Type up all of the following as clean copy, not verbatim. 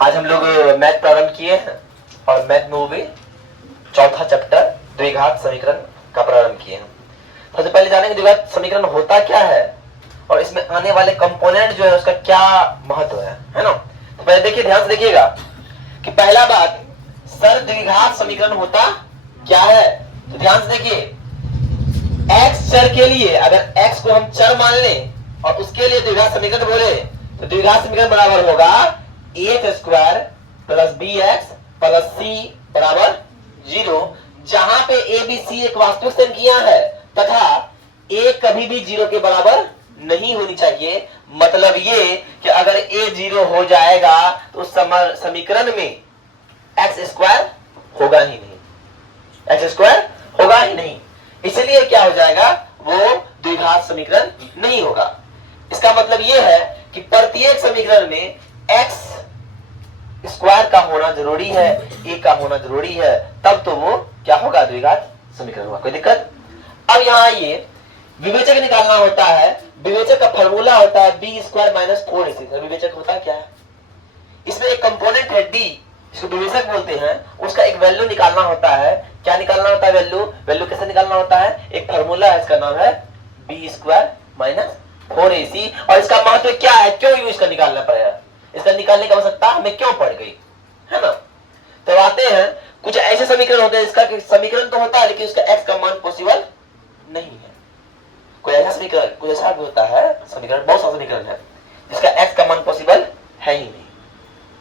आज हम लोग मैथ प्रारंभ किए हैं और मैथ में वो भी चौथा चैप्टर द्विघात समीकरण का प्रारंभ किए हैं। सबसे पहले जानेंगे द्विघात समीकरण होता क्या है और इसमें आने वाले कंपोनेंट जो है उसका क्या महत्व है ना। तो पहले देखिए, ध्यान से देखिएगा कि पहला बात, सर द्विघात समीकरण होता क्या है। तो ध्यान से देखिए, x चर के लिए अगर x को हम चर मान लें और उसके लिए द्विघात समीकरण बोले तो द्विघात समीकरण बराबर होगा a square plus bx plus c बराबर 0, जहां पे a b c एक वास्तविक संख्या है तथा a कभी भी 0 के बराबर नहीं होनी चाहिए। मतलब ये कि अगर a 0 हो जाएगा तो उस समीकरण में x स्क्वायर होगा ही नहीं, x स्क्वायर होगा ही नहीं, इसलिए क्या हो जाएगा, वो द्विघात समीकरण नहीं होगा। इसका मतलब यह है कि प्रत्येक समीकरण में x स्क्वायर का होना जरूरी है, a का होना जरूरी है, तब तो वो क्या होगा, द्विघात समीकरण होगा। कोई दिक्कत? अब यहां आइए, विवेचक निकालना होता है। विवेचक का फॉर्मूला होता है बी स्क्वायर माइनस 4ac। विवेचक होता क्या है, इसमें एक कंपोनेंट है डी, इसको विवेचक बोलते हैं, उसका एक वैल्यू निकालना होता है। क्या निकालना होता है, वैल्यू कैसे निकालना होता है, एक फॉर्मूला है, इसका नाम है बी स्क्वायर माइनस 4ac। और इसका महत्व क्या है, क्यों यूज का निकालना पड़ेगा, इसका निकालने की आवश्यकता हमें क्यों पड़ गई, है ना। तो आते हैं, कुछ ऐसे समीकरण होते हैं इसका समीकरण तो होता है लेकिन उसका x का मान पॉसिबल नहीं है। कोई ऐसा समीकरण, कुछ ऐसा भी होता है समीकरण, बहुत सारे समीकरण है जिसका x का मान पॉसिबल है ही नहीं।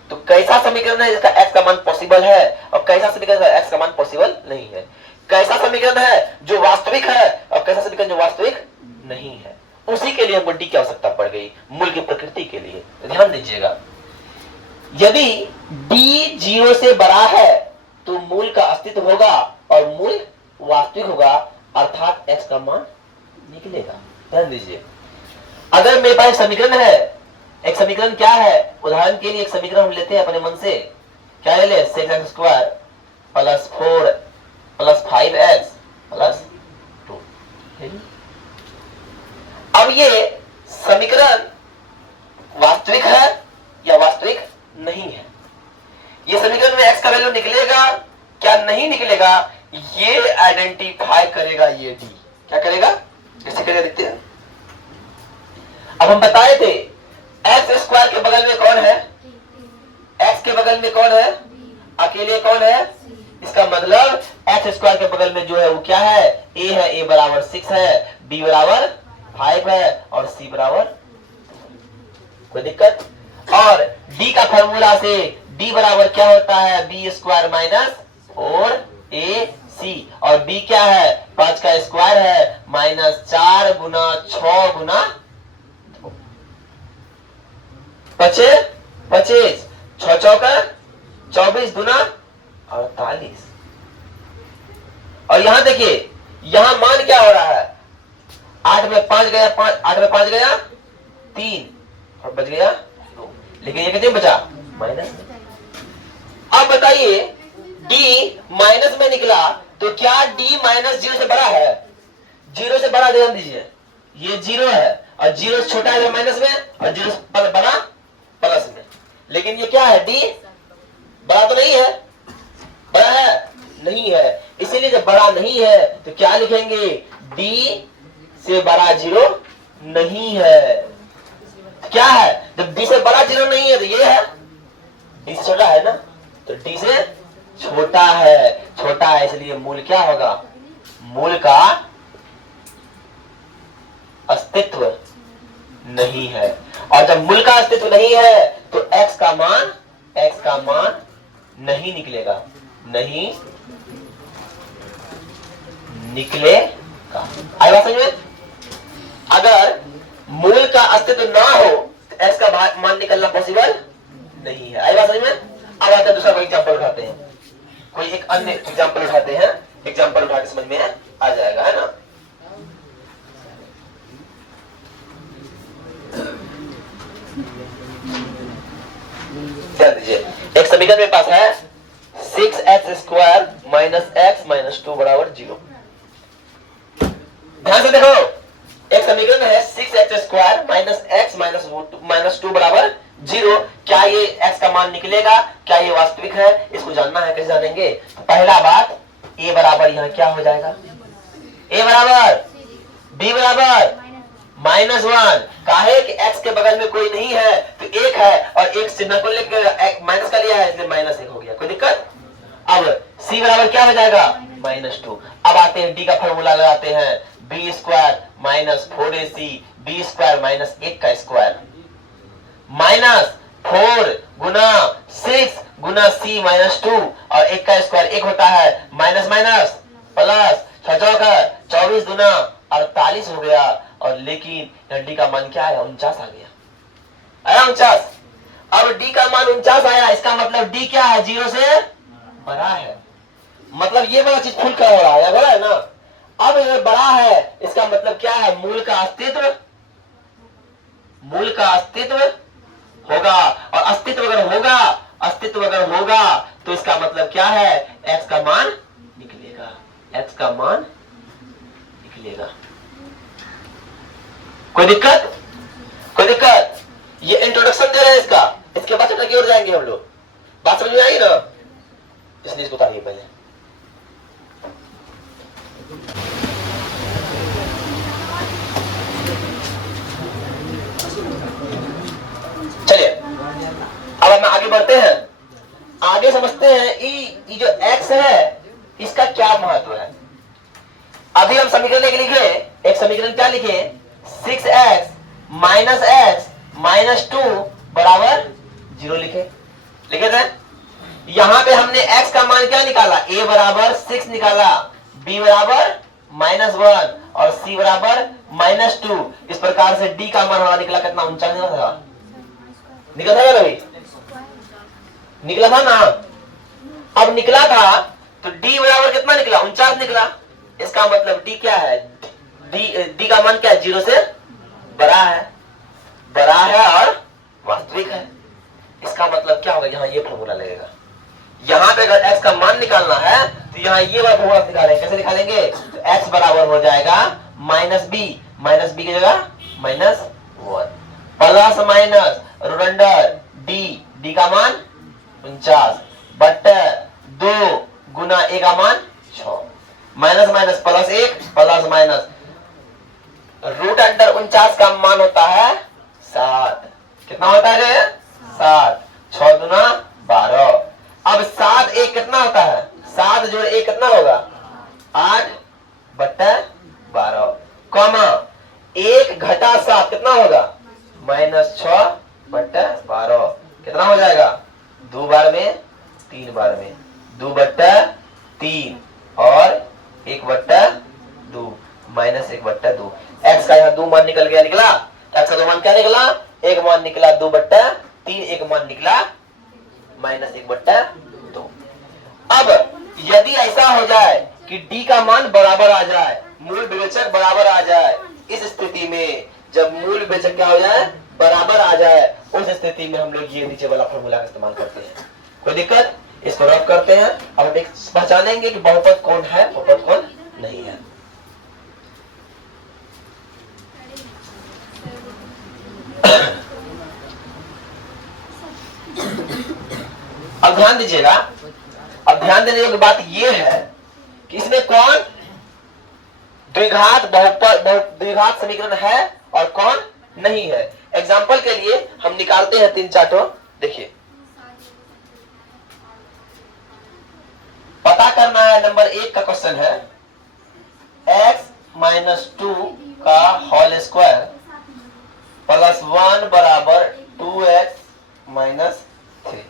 तो कैसा समीकरण है जिसका x का मान पॉसिबल है और कैसा समीकरण है x का मान पॉसिबल नहीं है। कैसा समीकरण है जो वास्तविक है और कैसा समीकरण जो वास्तविक नहीं है, उसी के लिए हमको डी की आवश्यकता पड़ गई, मूल की प्रकृति के लिए। तो ध्यान दीजिएगा, यदि d 0 से बड़ा है तो मूल का अस्तित्व होगा और मूल वास्तविक होगा, अर्थात x का मान निकलेगा। ध्यान दीजिए, अगर मेरे पास समीकरण है, एक समीकरण क्या है, उदाहरण के लिए एक समीकरण हम लेते हैं अपने मन से, क्या ले ले, 6x square plus 4 plus 5x plus 2। अब ये समीकरण वास्तविक है या वास्तविक नहीं है, ये समीकरण में x का वैल्यू निकलेगा क्या नहीं निकलेगा, ये आइडेंटिफाई करेगा ये डी। क्या करेगा, कैसे करेगा देखते हैं। अब हम बताए थे x स्क्वायर के बगल में कौन है, x के बगल में कौन है, अकेले कौन है, इसका मतलब x स्क्वायर के बगल में जो है वो क्या है, a है, a बराबर 6 है, b बराबर 5 है और c बराबर, कोई दिक्कत। और d का फॉर्मूला से d बराबर क्या होता है, b स्क्वायर माइनस 4ac, और b क्या है, 5 का स्क्वायर है माइनस 4 गुना 6 गुना 25, 6 चौका 24 गुना 48। और यहां देखिए, यहां मान क्या हो रहा है, 8 में 5 गया, 8 में 5 गया 3 और बच गया 2, लेकिन ये कितने बचा, माइनस। अब बताइए d माइनस में निकला तो क्या d माइनस 0 से बड़ा है, 0 से बड़ा, ध्यान दीजिए, ये 0 है और 0 से छोटा है माइनस में और 0 से बड़ा प्लस में, लेकिन ये क्या है, d बड़ा तो नहीं है, बड़ा है नहीं है, इसीलिए जब बड़ा नहीं है तो क्या लिखेंगे, d से बड़ा 0 नहीं है। क्या है, जब d से बड़ा 0 नहीं है तो ये है, d से छोटा है ना, तो d से छोटा है, इसलिए मूल क्या होगा, मूल का अस्तित्व नहीं है। और जब मूल का अस्तित्व नहीं है तो x का मान नहीं निकलेगा, नहीं निकलेगा। आई बात समझ में, अगर मूल का अस्तित्व ना हो तो x का मान निकलना पॉसिबल नहीं है। आई बात समझ में। अब आते हैं दूसरा कोई एग्जांपल उठाते हैं, कोई एक अन्य एग्जांपल उठाते हैं, एग्जांपल उठा के समझ में आ जाएगा, है ना। ध्यान दीजिए, एक समीकरण मेरे पास है 6x square minus x minus 2 बराबर 0। ध्यान से देखो, एक समीकरण है 6x square minus x minus 2 बराबर जीरो, क्या ये x का मान निकलेगा, क्या ये वास्तविक है, इसको जानना है। कैसे जानेंगे? तो पहला बात, a बराबर यहाँ क्या हो जाएगा, a बराबर b बराबर -1। काहे कि x के बगल में कोई नहीं है तो एक है, और एक से न को लेकर माइनस का लिया है इसलिए -1 हो गया, कोई दिक्कत। अब c बराबर क्या हो जाएगा, -2। अब आते हैं d का फॉर्मूला लगाते हैं, b square minus 4ac b square minus 1 का स्क्वायर -4 गुना 6 गुना c -2 और 1 का स्क्वायर 1 होता है, माइनस माइनस प्लस 24 गुना 48 हो गया। और लेकिन डी का मान क्या है, 49 आ गया, आया 49। अब डी का मान 49 आया, इसका मतलब डी क्या है, 0 से बड़ा है। मतलब ये वाला चीज फुल का हो रहा है, बड़ा है ना। अब अगर बड़ा है इसका मतलब क्या है, मूल का अस्तित्व होगा, और अस्तित्व अगर होगा तो इसका मतलब क्या है, x का मान निकलेगा। कोई दिक्कत? ये इंट्रोडक्शन दे रहे हैं इसका, इसके बाद चैप्टर की ओर जाएंगे हम लोग। बात समझ में आई ना, इसलिए इसको उतारिए पहले। चलिए अब हम आगे बढ़ते हैं, आगे समझते हैं ये जो x है इसका क्या महत्व है। अभी हम समीकरण लिखे, एक समीकरण क्या लिखे, 6x माइनस x माइनस 2 बराबर 0 लिखे थे। यहां पे हमने x का मान क्या निकाला, a बराबर 6 निकाला, b बराबर -1 और c बराबर -2। इस प्रकार से d का मान हमारा निकला कितना, 49 निकला था कभी, निकला था ना। अब निकला था तो d बराबर कितना निकला, 49 निकला। इसका मतलब d क्या है, d का मान क्या है, 0 से बड़ा है और वास्तविक है। इसका मतलब क्या होगा, यहाँ ये फॉर्मूला लगेगा। यहाँ पे अगर x का मान निकालना है तो यहाँ ये वाला फॉर्मूला निकालेंगे। कैसे निकालेंगे, तो x बराबर हो जाएगा -b की जगह -1 प्लस माइनस रिमाइंडर d का मान 49 बट्टे 2 गुना a का मान 6 minus minus plus 1 plus minus root under 49 का मान होता है 7। कितना होता है, 7, 6 गुना 12। अब 7 1 कितना होता है, 7 जोड़ 1 कितना होगा, 8 बट्टा 12 कॉमा 1 घटा 7 कितना होगा, -6 बट्टा 12। कितना हो जाएगा, 2 बार में 3 बार में 2 बट्टा 3 और 1 बट्टा 2 -1 बट्टा 2। x का यहाँ 2 मान निकल गया, x का 2 मान क्या निकला, 1 मान निकला 2 बट्टा 3, 1 मान निकला -1 बट्टा 2। अब यदि ऐसा हो जाए कि d का मान बराबर आ जाए, मूल विवेचक बराबर आ जाए, इस स्थिति में जब मूल विवेचक क्या हो जाए, बराबर आ जाए, उस स्थिति में हम लोग ये नीचे वाला फॉर्मूला का इस्तेमाल करते हैं। कोई दिक्कत, इसको रफ करते हैं और पहचानेंगे कि बहुपद कौन है, बहुपद कौन नहीं है। अब ध्यान दीजिएगा, अब ध्यान देने की बात यह है कि इसमें कौन द्विघात समीकरण है और कौन नहीं है। एग्जाम्पल के लिए हम निकालते हैं 3-4। देखिए, पता करना है, नंबर 1 का क्वेश्चन है x - 2 का होल स्क्वायर प्लस 1 बराबर 2x - 3।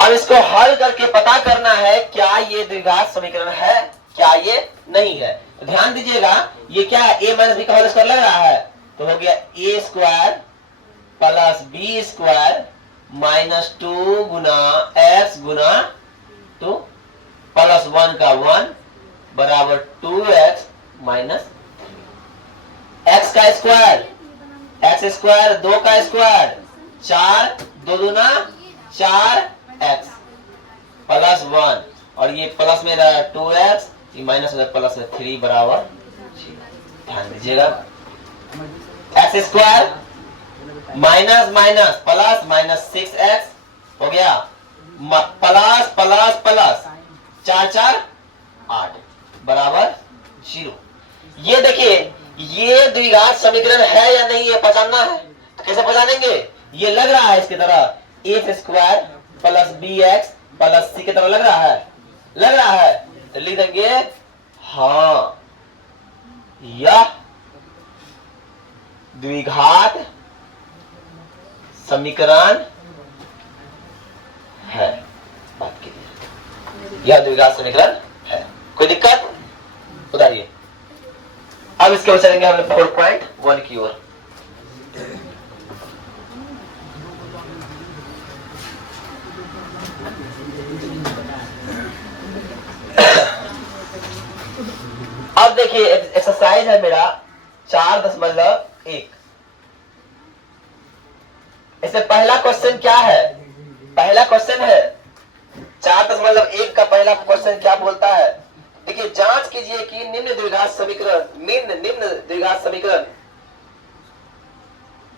अब इसको हल करके पता करना है क्या ये द्विघात समीकरण है, क्या ये नहीं है। तो ध्यान दीजिएगा, ये क्या है, a - b का होल स्क्वायर लग रहा है, तो हो गया a square plus b square -2 गुना x गुना 2 प्लस 1 का 1 बराबर 2x - 3। x का स्क्वायर, x स्क्वायर 2 का स्क्वायर 4, 2 दूना 4x प्लस 1 और ये प्लस में रहा 2x, ये माइनस हो जाए प्लस में 3 बराबर 0। ध्यान दीजिएगा, x square minus minus plus minus 6x हो गया, प्लस प्लस प्लस 4 4 8 बराबर 0। ये देखिए ये द्विघात समीकरण है या नहीं ये पहचानना है। तो कैसे पहचानेंगे? ये लग रहा है इसकी तरह A square plus B X plus C की तरह लग रहा है, लग रहा है तो लिख देंगे हाँ यह द्विघात समीकरण है। बात के लिए यह द्विघात समीकरण है, कोई दिक्कत? बताइए। अब इसके बाद चलेंगे हम 4.1 की ओर। अब देखिए एक्सरसाइज है मेरा 4.1। इससे पहला क्वेश्चन क्या है? पहला क्वेश्चन है 4.1 का पहला क्वेश्चन क्या बोलता है? देखिए जांच कीजिए कि निम्न द्विघात समीकरण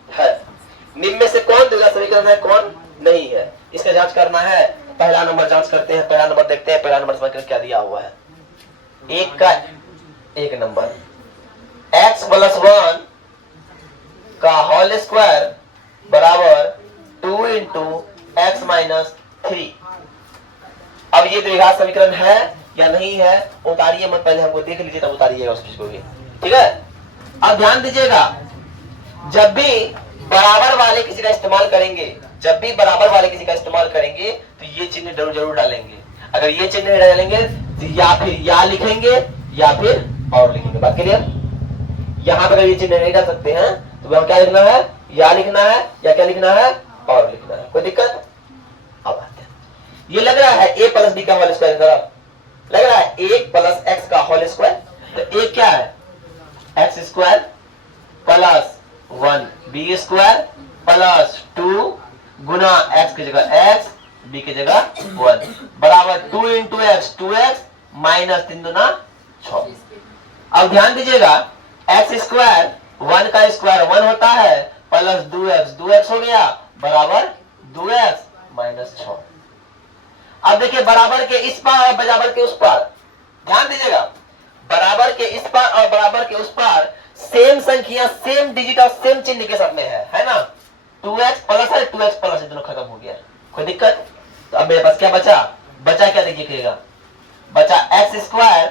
है, निम्न में से कौन द्विघात समीकरण है कौन नहीं है, इसका जांच करना है। पहला नंबर जांच करते हैं, पहला नंबर देखते हैं, पहला नंबर समीकरण क्या दिया हुआ है। एक का एक नंबर x प्लस 1 का होल स्क्वायर बराबर 2 इंटू एक्स माइनस 3। अब ये द्विघात समीकरण है या नहीं है उतारिए मत, पहले हमको देख लीजिए तब उतारिएगा उस चीज को भी, ठीक है। अब ध्यान दीजिएगा जब भी बराबर वाले किसी का इस्तेमाल करेंगे, जब भी बराबर वाले किसी का इस्तेमाल करेंगे तो ये चिन्ह जरूर डालेंगे। अगर ये चिन्ह नहीं डालेंगे तो या फिर या लिखेंगे या फिर और लिखेंगे। बात क्लियर? यहां पर ये चिन्ह नहीं डाल सकते हैं तो वहां क्या लिखना है? या लिखना है या क्या लिखना है? और लिखना है। कोई दिक्कत? अब आते हैं, ये लग रहा है a प्लस बी का होल स्क्वायर तरह लग रहा है a प्लस एक्स का होल स्क्वायर। तो a क्या है? X square plus 1 b square plus 2 गुना x की जगह x b की जगह 1 बराबर 2 इंटू एक्स 2x माइनस 3 दूना 6। अब ध्यान दीजिएगा एक्स स्क्वायर 1 का स्क्वायर 1 होता है प्लस 2x हो गया बराबर 2x माइनस 6। अब देखिए बराबर के इस पार और बराबर के उस पार, ध्यान दीजिएगा बराबर के इस पार और बराबर के उस पार सेम संख्या सेम डिजिट और सेम चिन्ह के साथ में है ना। 2x प्लस है 2x प्लस दोनों खत्म हो गया, कोई दिक्कत? तो अब मेरे पास क्या बचा? बचा क्या देखिएगा, बचा एक्स स्क्वायर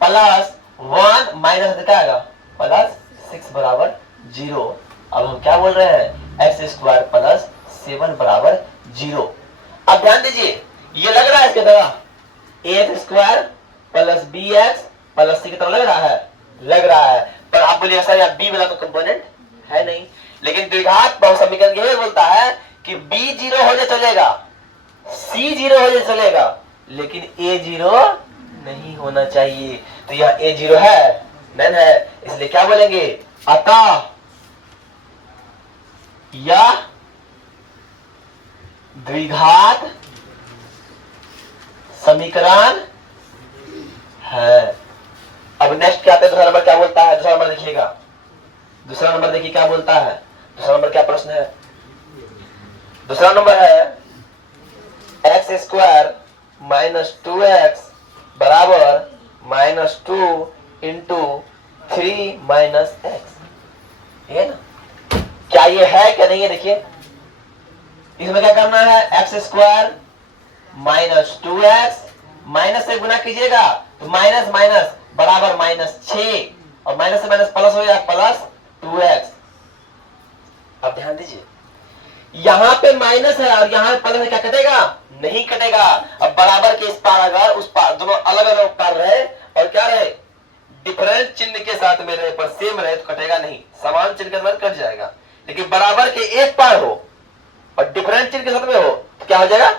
प्लस 1 माइनस क्या आएगा प्लस 6 बराबर 0। अब हम क्या बोल रहे हैं? एक्स स्क्वायर प्लस 7 बराबर 0। अब ध्यान दीजिए ये लग रहा है इसके तरह A square plus B X plus C की तरह लग रहा है, लग रहा है। पर आप बोलिए सर यार बी वाला तो कंपोनेंट है नहीं, लेकिन द्विघात बहुसमीकरण यही बोलता है कि बी 0 हो जाए चलेगा, सी 0 हो जाए चलेगा, लेकिन ए 0 नहीं होना चाहिए। तो यह ए 0 है नहीं है, इसलिए क्या बोलेंगे? अतः यह द्विघात समीकरण है। अब नेक्स्ट क्या आता है? दूसरा नंबर क्या बोलता है? दूसरा नंबर देखिएगा, दूसरा नंबर देखिए क्या बोलता है। दूसरा नंबर क्या प्रश्न है? दूसरा नंबर है एक्स स्क्वायर माइनस 2x बराबर माइनस 2 इंटू 3 माइनस एक्स, ठीक है ना। क्या ये है क्या नहीं है? देखिए इसमें क्या करना है? X square minus 2x minus से गुना कीजिएगा तो माइनस माइनस बराबर माइनस 6 और माइनस से माइनस प्लस हो जाएगा प्लस 2x। अब ध्यान दीजिए यहां पे माइनस है और यहां पे प्लस है, क्या कटेगा? नहीं कटेगा। अब बराबर के इस पार अगर उस पार दोनों अलग अलग पार रहे और क्या रहे डिफरेंट चिन्ह के साथ में रहे पर सेम रहे तो कटेगा नहीं, समान चिन्ह के साथ कट जाएगा। लेकिन बराबर के एक पार हो और डिफरेंट चिन्ह के साथ में हो तो क्या हो जाएगा?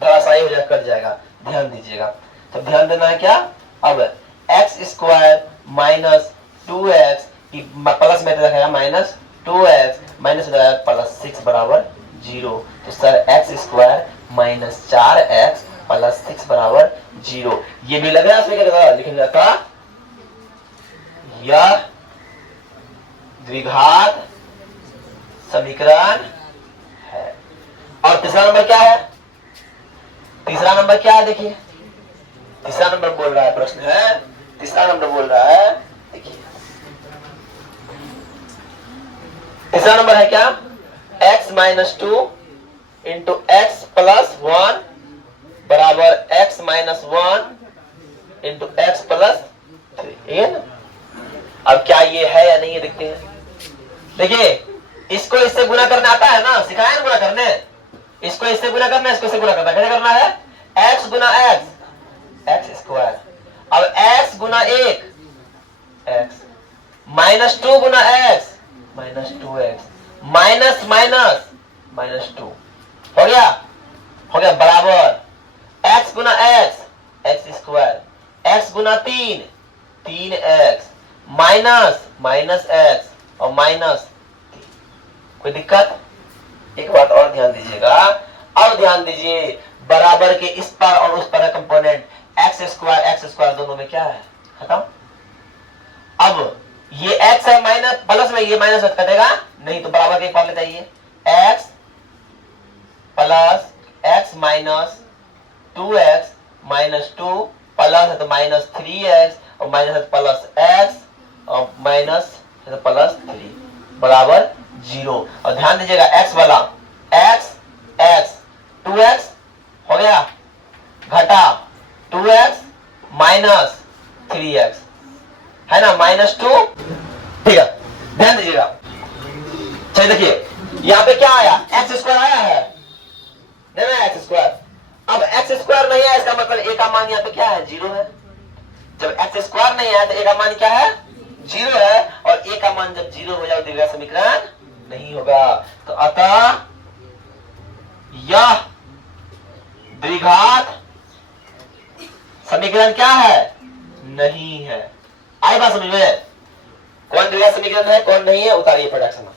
धराशायी हो जाएगा, कट जाएगा। ध्यान दीजिएगा, तो ध्यान देना है क्या? अब x square minus 2x plus में रखेगा माइनस 2x माइनस प्लस 6 बराबर 0। तो sir x square minus 4x plus 6 बराबर 0। ये भी लग रहा है इसमें क्या लिखा था? यह द्विघात समीकरण है। और तीसरा नंबर क्या है? तीसरा नंबर क्या है? देखिए तीसरा नंबर बोल रहा है, प्रश्न है तीसरा नंबर बोल रहा है। देखिए तीसरा नंबर है क्या? x minus 2 into x plus 1 बराबर x minus 1 into x plus 3। अब क्या ये है या नहीं, ये देखते हैं। देखिए इसको इससे गुना करना आता है ना, सिखाया ना गुना करने। इसको इससे गुना करना है, इसको इससे गुना करना, कैसे करना है? x गुना एक्स स्क्वायर। अब x गुना 1 x माइनस 2 गुना x minus 2x minus minus minus 2 हो गया बराबर x गुना एक्स स्क्वायर, x गुना 3x माइनस माइनस x और माइनस 3। कोई दिक्कत? एक बात और ध्यान दीजिएगा, अब ध्यान दीजिए बराबर के इस पर और उस पर का कंपोनेंट एक्स स्क्वायर दोनों में क्या है? खत्म। अब ये x है माइनस प्लस में, ये माइनस कटेगा नहीं, तो बराबर के फॉर्मूले चाहिए x plus x minus 2x minus 2 plus है तो माइनस 3x और माइनस है तो प्लस x और माइनस है तो प्लस 3 बराबर 0। और ध्यान दीजिएगा x वाला x 2x हो गया घटा 2x माइनस 3x है ना, माइनस 2। ठीक है, ध्यान दीजिएगा। चलिए देखिए यहाँ पे क्या आया? एक्स स्क्वायर आया है, नहीं ना एक्स स्क्वायर। अब एक्स स्क्वायर नहीं है, इसका मतलब ए का मान यहाँ पे क्या है? 0 है। जब एक्स स्क्वायर नहीं है तो ए का मान क्या है? 0 है। और ए का मान जब 0 हो जाए द्विघात समीकरण नहीं होगा। तो अतः यह द्विघात समीकरण क्या है? नहीं है। आई बात समझ में? कौन द्विघात समीकरण है कौन नहीं है, उतारिए प्रोडक्शन में।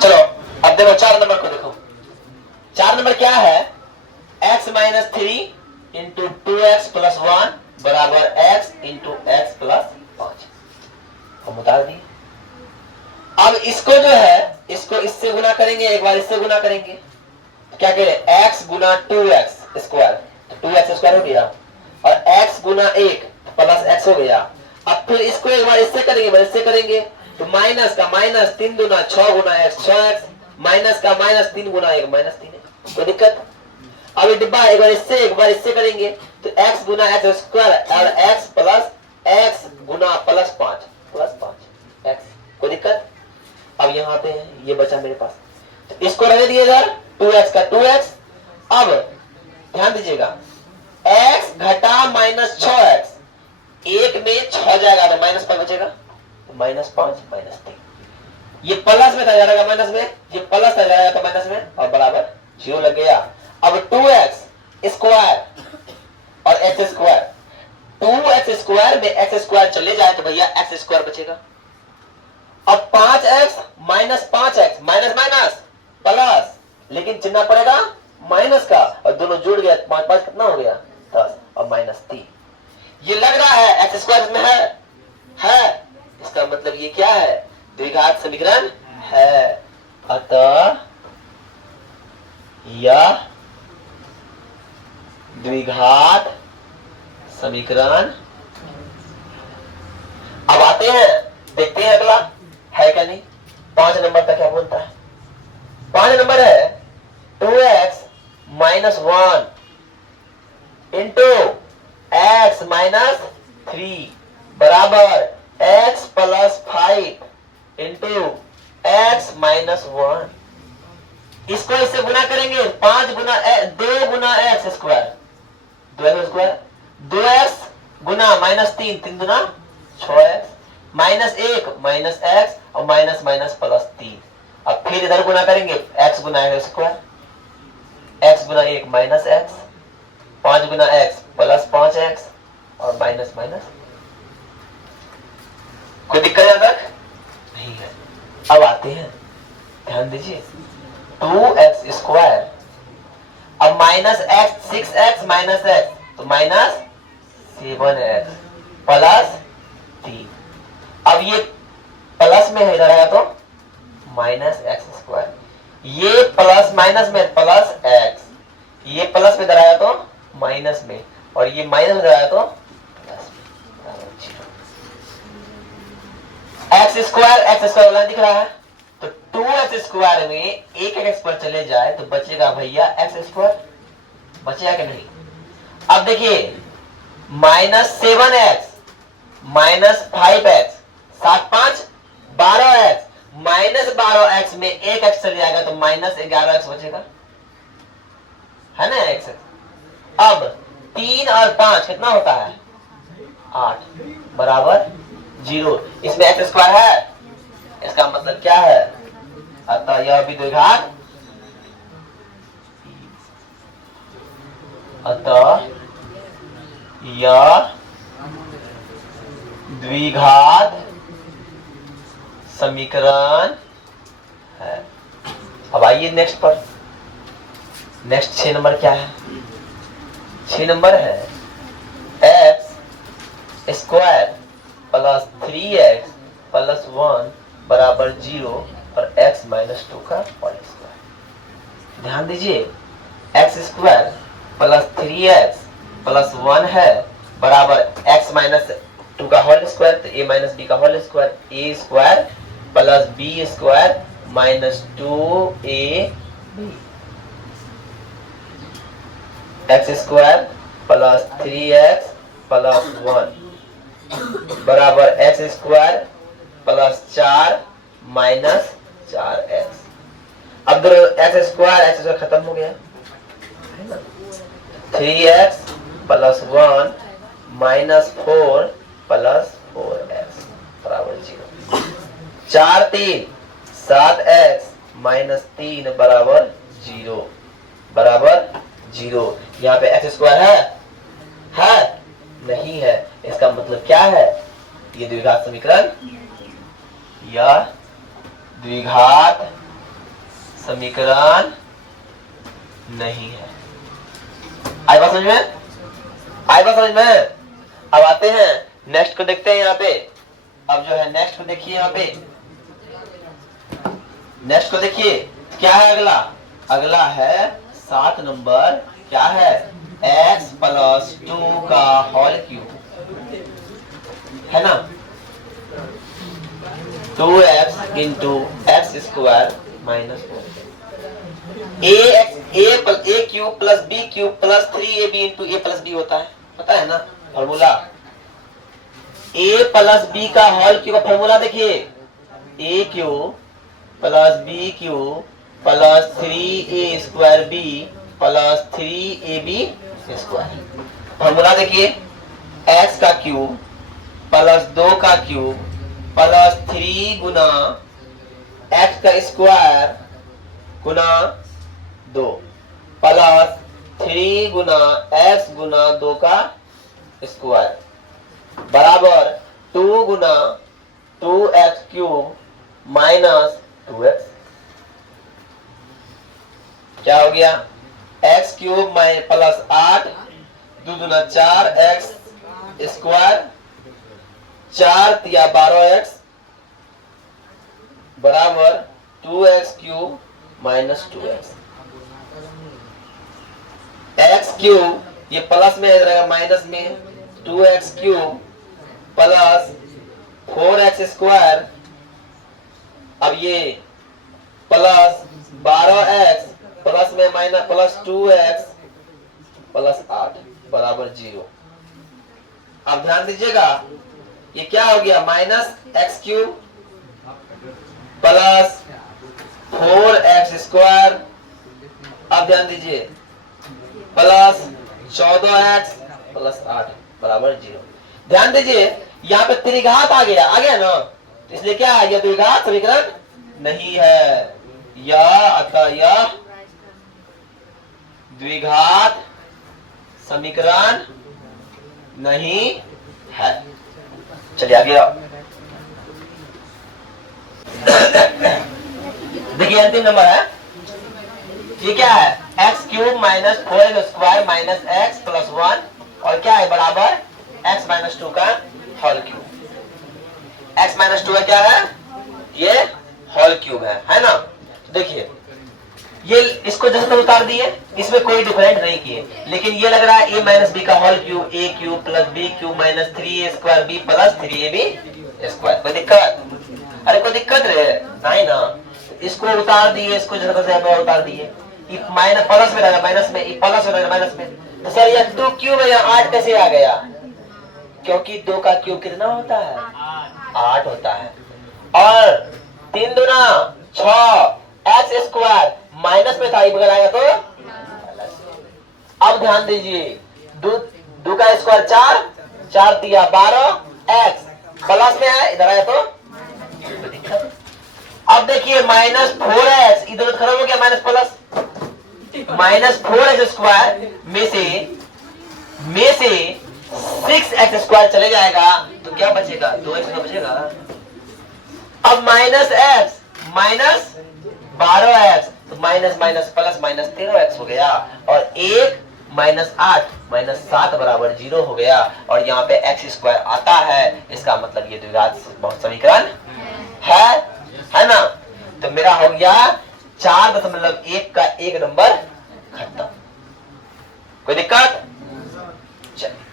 चलो अब देखो 4 नंबर को देखो। 4 नंबर क्या है? x minus 3 into 2x plus 1 बराबर x इंटू एक्स प्लस 5। हम उतार दिए। अब इसको जो है इसको इससे गुना करेंगे, एक बार इससे गुना करेंगे तो क्या करें? x गुना 2x स्क्वायर तो 2x स्क्वायर हो गया और x गुना 1 प्लस x हो गया। अब फिर इसको एक बार इससे करेंगे, इससे करेंगे तो माइनस का माइनस 3 गुना 6 गुना x 6x माइनस का माइनस 3 गुना 1 माइनस 3। कोई दिक्कत? अब ये डिब्बा एक बार इससे करेंगे तो x गुना एक्स स्क्वायर और x प्लस x गुना प्लस 5 x। कोई दिक्कत? अब यहाँ पे ये बचा मेरे पास, तो इसको रहने दिए इधर 2x का 2x। अब ध्यान दीजिएगा x घटा माइनस 6x, एक में 6 जाएगा तो माइनस 5 बचेगा, तो माइनस 5 माइनस 3। ये प्लस में था जाएगा माइनस में, ये प्लस था जाएगा तो माइनस में और बराबर 0 लग गया। अब 2x स्क्वायर और x स्क्वायर, 2x स्क्वायर में x स्क्वायर चले जाए तो भैया x स्क्वायर बचेगा। अब 5x minus 5x minus minus plus, लेकिन चिन्ह पड़ेगा माइनस का और दोनों जुड़ गया 5 5 कितना हो गया? 10 और माइनस 3। ये लग रहा है एक्स स्क्वायर में है, इसका मतलब ये क्या है? द्विघात समीकरण है। अतः यह द्विघात समीकरण। अब आते हैं देखते हैं अगला है क्या नहीं। 5 नंबर का क्या बोलता है? 5 नंबर है 2x minus 1 into x minus 3 बराबर x plus 5 into x minus 1। इसको इससे गुना करेंगे 5 गुना 2 गुना एक्स स्क्वायर 2x गुना माइनस 3 गुना 6x माइनस 1 माइनस एक्स और माइनस माइनस प्लस 3। अब फिर इधर गुना करेंगे x गुना एक्स स्क्वायर, x गुना 1 माइनस एक्स, 5 गुना एक्स प्लस 5x और माइनस माइनस। कोई दिक्कत यहां तक नहीं है। अब आते हैं, ध्यान दीजिए 2x स्क्वायर, अब minus x 6x minus x तो -7x प्लस 3। अब ये प्लस में है, इधर आया तो -x²। ये प्लस माइनस में प्लस x, ये प्लस में इधर आया तो माइनस में, और ये माइनस में इधर आया तो प्लस में। x² वाला दिख रहा है, तो 2x² में एक x पर चले जाए तो बचेगा भैया x², बचेगा कि नहीं? अब देखिए -7x -5x 7 5 12x, -12x में एक x चले जाएगा तो -11x बचेगा, है ना x। अब 3 और 5 कितना होता है? 8 बराबर 0। इसमें x² है, इसका मतलब क्या है? अतः यह भी द्विघात, अतः यह द्विघात समीकरण है। अब आइए नेक्स्ट पर। नेक्स्ट 6 नंबर क्या है? 6 नंबर है x² प्लस 3x प्लस 1 बराबर 0 और x - 2 का होल स्क्वायर। ध्यान दीजिए, x² प्लस 3x प्लस 1 है बराबर x - 2 का होल स्क्वायर, तो a - b का whole square, a² plus b² minus 2ab, x² plus 3x plus 1 बराबर x² प्लस 4 माइनस 4x। अब x² खत्म हो गया, 3x plus 1 minus 4 plus 4x बराबर 0। 4 3 7x माइनस 3 बराबर 0, बराबर 0। यहाँ पे x² है नहीं है, इसका मतलब क्या है? ये द्विघात समीकरण, यह द्विघात समीकरण नहीं है। आई बात समझ में? आई बात समझ में? अब आते हैं नेक्स्ट को, देखते हैं यहाँ पे। अब जो है नेक्स्ट को देखिए, यहाँ पे नेक्स्ट को देखिए क्या है अगला। अगला है 7 नंबर, क्या है? x प्लस 2 का होल क्यूब, है ना? 2x into x² minus 4। a cube plus b cube plus 3ab into a plus b होता है, पता है ना फॉर्मूला? a प्लस b का होल क्यूब का फॉर्मूला देखिए, a cube plus b cube plus 3a² b plus 3ab²। Formula देखिए, x का क्यूब प्लस 2 का क्यूब प्लस 3 गुना x का स्क्वायर गुना 2 प्लस 3 गुना x गुना 2 का स्क्वायर बराबर 2 गुना 2x क्यूब माइनस 2x। क्या हो गया? x क्यूब प्लस 8 2 दूना 4x स्क्वायर, 4 तिया 12x बराबर 2x cube minus 2x। x cube ये प्लस में रहेगा, माइनस में 2x cube plus 4x square, अब ये प्लस 12x प्लस में माइनस प्लस 2x प्लस 8 बराबर 0। अब ध्यान दीजिएगा, ये क्या हो गया? Minus x cube plus 4x square, अब ध्यान दीजिए प्लस 14x प्लस 8 बराबर 0। ध्यान दीजिए यहाँ पे त्रिघात आ गया ना, इसलिए क्या है? यह द्विघात समीकरण नहीं है, अतः यह द्विघात समीकरण नहीं है। चलिए आगे आओ। देखिए अंतिम नंबर है, ये क्या है? x cube minus 4x square minus x plus 1 और क्या है बराबर x माइनस 2 का होल क्यूब। x माइनस 2 का क्या है, ये होल क्यूब है ना। तो देखिए ये इसको जैसे तक उतार दिए, इसमें कोई डिफरेंट नहीं किए, लेकिन ये लग रहा है a माइनस बी का whole cube, A cube plus B cube minus 3a square B plus 3ab square. कोई दिक्कत? अरे कोई दिक्कत रे नहीं ना। इसको उतार दिए, इसको जैसे तैसे उतार दिए, माइनस प्लस में रहेगा, माइनस में प्लस में रहेगा, माइनस में। तो सर ये 2 क्यूब है, यहाँ 8 कैसे आ गया? क्योंकि 2 का क्यूब कितना होता है? 8 होता है। और 3 दूना 6 एक्स स्क्वायर माइनस में था, बगल आएगा तो प्लस। अब ध्यान दीजिए, 2 का स्क्वायर 4, 4 दिया 12 एक्स प्लस में है, इधर आया तो दिक्कत। अब देखिए माइनस 4x, इधर खत्म हो गया minus plus, minus 4x square में से 6x स्क्वायर चले जाएगा तो क्या बचेगा? 2x तो बचेगा। अब माइनस x माइनस 12x, तो minus minus plus minus 13x हो गया, और 1 माइनस 8 माइनस 7 बराबर 0 हो गया, और यहाँ पे x स्क्वायर आता है। इसका मतलब ये द्विघात बहुत समीकरण है ना। तो मेरा हो गया 4.1 का 1 नंबर खत्म। कोई दिक्कत? चलिए